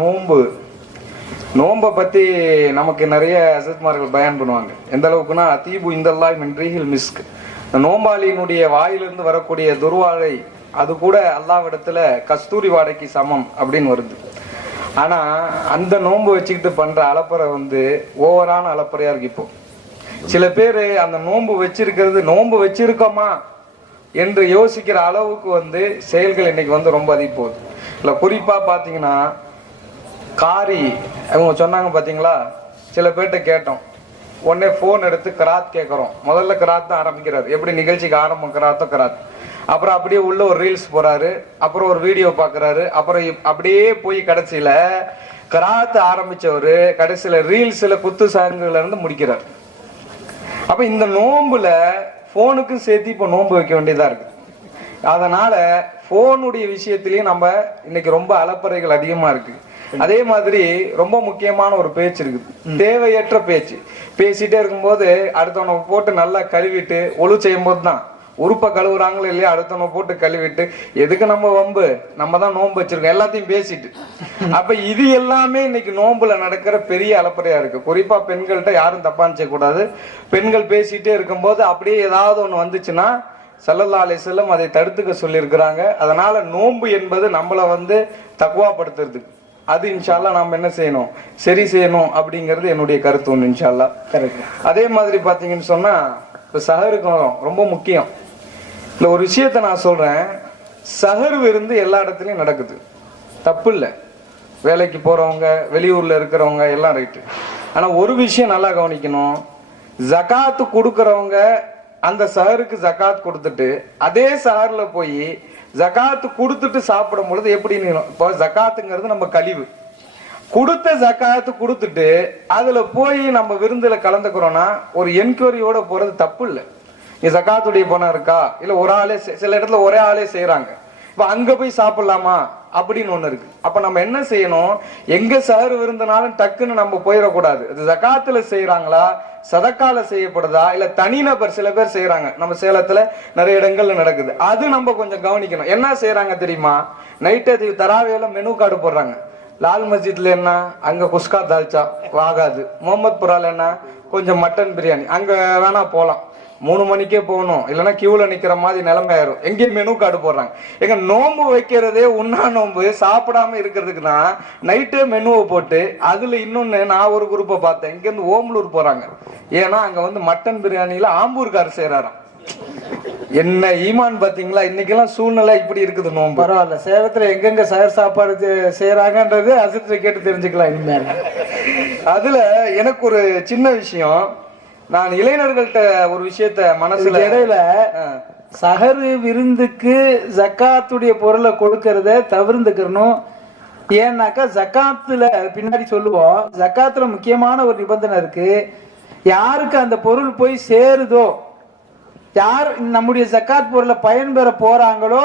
நோன்பு நோன்பை பத்தி நமக்கு நிறைய அசத்மார்கள் பயன் பண்ணுவாங்க. எந்த அளவுக்குன்னா தீபு இந்தல்லாய் மென்ரீஹில் மிஸ்க், நோம்பாளியினுடைய வாயிலிருந்து வரக்கூடிய துர்வாழை அது கூட அல்லாஹ்விடத்துல கஸ்தூரி வாடைக்கு சமம் அப்படின்னு வருது. ஆனா அந்த நோன்பு வச்சுக்கிட்டு பண்ற அலப்பறை ஓவரான அலப்பறையா இருக்கு. இப்போ சில பேர் அந்த நோன்பு வச்சிருக்கிறது நோன்பு வச்சிருக்கோமா என்று யோசிக்கிற அளவுக்கு செயல்கள் இன்னைக்கு ரொம்ப அதிகம் போகுது. இல்லை குறிப்பா பாத்தீங்கன்னா காரி அவங்க சொன்னாங்க பாத்தீங்களா, சில பேர்கிட்ட கேட்டோம், உடனே போன் எடுத்து கராத் கேட்கறோம். முதல்ல கராத் தான் ஆரம்பிக்கிறாரு, எப்படி நிகழ்ச்சிக்கு ஆரம்பம் கராத்தோ கராத், அப்புறம் அப்படியே உள்ள ஒரு ரீல்ஸ் போறாரு, அப்புறம் ஒரு வீடியோ பாக்குறாரு, அப்புறம் அப்படியே போய் கடைசியில கராத் ஆரம்பிச்சவரு கடைசியில ரீல்ஸ்ல குத்து சாங்குல இருந்து முடிக்கிறார். அப்ப இந்த நோம்புல போனுக்கும் சேர்த்து இப்ப நோன்பு வைக்க வேண்டியதா இருக்கு. அதனால போனுடைய விஷயத்திலயும் நம்ம இன்னைக்கு ரொம்ப அலப்பறைகள் அதிகமா இருக்கு. அதே மாதிரி ரொம்ப முக்கியமான ஒரு பேச்சு இருக்குது, தேவையற்ற பேச்சு. பேசிட்டே இருக்கும்போது அடுத்தவனை போட்டு நல்லா கழுவிட்டு ஒழு செய்யும் போது தான் உறுப்பை கழுவுறாங்களோ இல்லையா, அடுத்தவனை போட்டு கழுவிட்டு எதுக்கு நம்ம வம்பு, நம்ம தான் நோன்பு வச்சிருக்கோம் எல்லாத்தையும் பேசிட்டு. அப்ப இது எல்லாமே இன்னைக்கு நோன்புல நடக்கிற பெரிய அலப்பறையா இருக்கு. குறிப்பா பெண்கள்கிட்ட யாரும் தப்பா நினைச்ச கூடாது. பெண்கள் பேசிட்டே இருக்கும்போது அப்படியே ஏதாவது ஒண்ணு வந்துச்சுன்னா ஸல்லல்லாஹு அலைஹி வஸல்லம் அதை தடுத்துக்க சொல்லி இருக்கிறாங்க. அதனால நோன்பு என்பது நம்மள தக்வாப்படுத்துறதுக்கு, அது இன்ஷா அல்லாஹ் நாம என்ன செய்யணும், சரி செய்யணும் அப்படிங்கிறது என்னுடைய கருத்து ஒன்று இன்ஷா அல்லாஹ். கரெக்ட். அதே மாதிரி பாத்தீங்கன்னு சொன்னா இப்ப சஹருக்கு ரொம்ப முக்கியம். இல்ல ஒரு விஷயத்த நான் சொல்றேன், சஹர் விருந்து எல்லா இடத்துலயும் நடக்குது, தப்பு இல்லை. வேலைக்கு போறவங்க வெளியூர்ல இருக்கிறவங்க எல்லாம் ரைட்டு. ஆனா ஒரு விஷயம் நல்லா கவனிக்கணும், ஜகாத்து கொடுக்கறவங்க அந்த சஹருக்கு ஜகாத் கொடுத்துட்டு அதே சஹர்ல போய் ஜகாத்து கொடுத்துட்டு சாப்பிடும் பொழுது எப்படி, இப்போ ஜகாத்துங்கிறது நம்ம கழிவு, கொடுத்த ஜகாத்து கொடுத்துட்டு அதுல போய் நம்ம விருந்துல கலந்துக்கிறோம்னா ஒரு என்கொயரியோட போறது தப்பு இல்லை. நீ ஜகாத்துடைய பணம் இருக்கா, இல்ல ஒரு ஆளே, சில இடத்துல ஒரே ஆளே செய்யறாங்க, இப்ப அங்க போய் சாப்பிடலாமா அப்படின்னு ஒண்ணு இருக்கு. அப்ப நம்ம என்ன செய்யணும், எங்க சஹர் விருந்தினாலும் டக்குன்னு நம்ம போயிடக்கூடாது. அது ஜகாத்துல செய்யறாங்களா, சதக்கால செய்யப்படுதா, இல்ல தனிநபர் சில பேர் செய்யறாங்க. நம்ம சேலத்துல நிறைய இடங்கள்ல நடக்குது, அது நம்ம கொஞ்சம் கவனிக்கணும். என்ன செய்யறாங்க தெரியுமா, நைட்டு தராவியில மெனு கார்டு போடுறாங்க. லால் மஸ்ஜித்ல என்ன, அங்க குஸ்கா தால்ச்சா ஆகாது. முகமது புரால் என்ன, கொஞ்சம் மட்டன் பிரியாணி, அங்க வேணா போலாம். 3 மணிக்கே போகணும், இல்லைன்னா கியூல நிக்கிற மாதிரி நிலைமை ஆயிரும். எங்கேயும் மெனு கார்டு போடுறாங்க. எங்க நோம்பு வைக்கிறதே உண்ணா நோம்பு சாப்பிடாம இருக்கிறதுக்குன்னா நைட்டே மெனுவை போட்டு, அதுல இன்னொன்னு நான் ஒரு குரூப்பை பார்த்தேன், இங்க இருந்து ஓமலூர் போறாங்க. ஏன்னா அங்க மட்டன் பிரியாணியில ஆம்பூர்கார் செய்யறாராம். என்ன ஈமான் பாத்தீங்களா, இன்னைக்கெல்லாம் சூழ்நிலை இப்படி இருக்குது. நோம்பு பரவாயில்ல, சேலத்துல எங்கெங்க சயர் சாப்பாடு செய்யறாங்கன்றது அசத்துல கேட்டு தெரிஞ்சுக்கலாம் இனிமேல். அதுல எனக்கு ஒரு சின்ன விஷயம், நான் இளைஞர்கள்ட்ட ஒரு விஷயத்த மனசுல இடையில சஹரு விருந்துக்கு ஜக்காத்துடைய பொருளை கொடுக்கறத தவிர்த்துக்கணும். ஏன்னாக்கா ஜக்காத்துல பின்னாடி சொல்லுவோம், ஜக்காத்துல முக்கியமான ஒரு நிபந்தனை இருக்கு. யாருக்கு அந்த பொருள் போய் சேருதோ, யார் நம்முடைய ஜக்காத் பொருளை பயன்பெற போறாங்களோ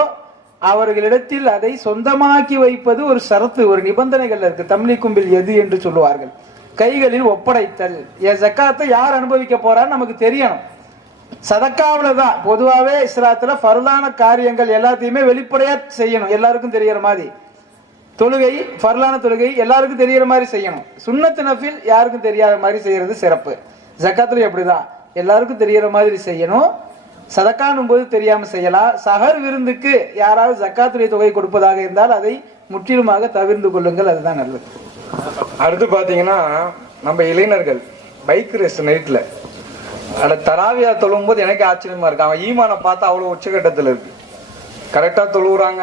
அவர்களிடத்தில் அதை சொந்தமாக்கி வைப்பது ஒரு ஷரத்து, ஒரு நிபந்தனைகள் இருக்கு. தம்லீக்கும்பில் எது என்று சொல்லுவார்கள், கைகளில் ஒப்படைத்தல். என் ஜக்காத்தை யார் அனுபவிக்க போறான்னு நமக்கு தெரியணும். சதக்காவில தான் பொதுவாகவே இஸ்லாத்துல ஃபர்லான காரியங்கள் எல்லாத்தையுமே வெளிப்படையா செய்யணும், எல்லாருக்கும் தெரியற மாதிரி. தொழுகை, ஃபர்லான தொழுகை எல்லாருக்கும் தெரியற மாதிரி செய்யணும். சுன்னத்து நஃபில் யாருக்கும் தெரியாத மாதிரி செய்யறது சிறப்பு. ஜக்காத்துல எப்படிதான் எல்லாருக்கும் தெரியற மாதிரி செய்யணும். சதக்கானும் போது தெரியாம செய்யலாம். சஹர் விருந்துக்கு யாராவது ஜக்காத்துடைய தொகை கொடுப்பதாக இருந்தால் அதை முற்றிலுமாக தவிர்த்து கொள்ளுங்கள், அதுதான் நல்லது. அடுத்து பாத்தீங்கன்னா நம்ம இளைஞர்கள் பைக் ரேஸ் நைட்ல தராவியா தொழும் போது எனக்கு ஆச்சரியமா இருக்கு. அவன் ஈமான பார்த்தா அவ்வளவு உச்சகட்டத்துல இருக்கு, கரெக்டா தொழுவுறாங்க,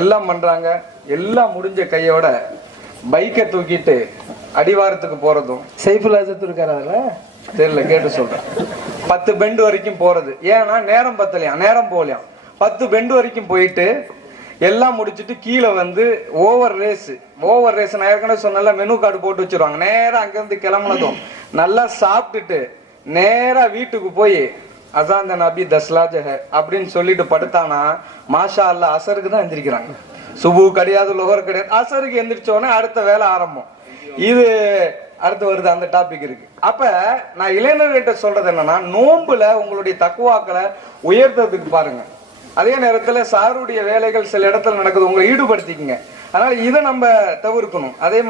எல்லாம் பண்றாங்க. எல்லாம் முடிஞ்ச கையோட பைக்கை தூக்கிட்டு அடிவாரத்துக்கு போறதும். சைஃபுல் அஜத் இருக்காரு அதுல தெரியல, கேட்டு சொல்றேன். 10 பெண்டு வரைக்கும் போறது. ஏன்னா நேரம் பத்தலையா, நேரம் போகலையாம். 10 பெண்டு வரைக்கும் போயிட்டு எல்லாம் முடிச்சுட்டு கீழே ஓவர் ரேஸ் நான் ஏற்கனவே சொன்ன மெனு கார்டு போட்டு வச்சிருவாங்க. நேரம் அங்கிருந்து கிளம்புனதும் நல்லா சாப்பிட்டுட்டு நேரா வீட்டுக்கு போய் அசாந்த நபி தஸ்லாஜ அப்படின்னு சொல்லிட்டு படுத்தானா மாஷா அல்லா அசருக்கு தான் எந்திரிக்கிறாங்க. சுபு கிடையாது, லோகர் கிடையாது, அசருக்கு எந்திரிச்சோடனே அடுத்த வேலை ஆரம்பம். இது அடுத்து வருது, அந்த டாபிக் இருக்கு. அப்ப நான் இளைஞர்கிட்ட சொல்றது என்னன்னா, நோன்புல உங்களுடைய தக்குவாக்களை உயர்த்ததுக்கு பாருங்க. அதே நேரத்துல சாருடைய வேலைகள் சில இடத்துல நடக்குது, உங்களை ஈடுபடுத்திக்கங்க. அதனால இதை நம்ம தவிர்க்கணும். அதே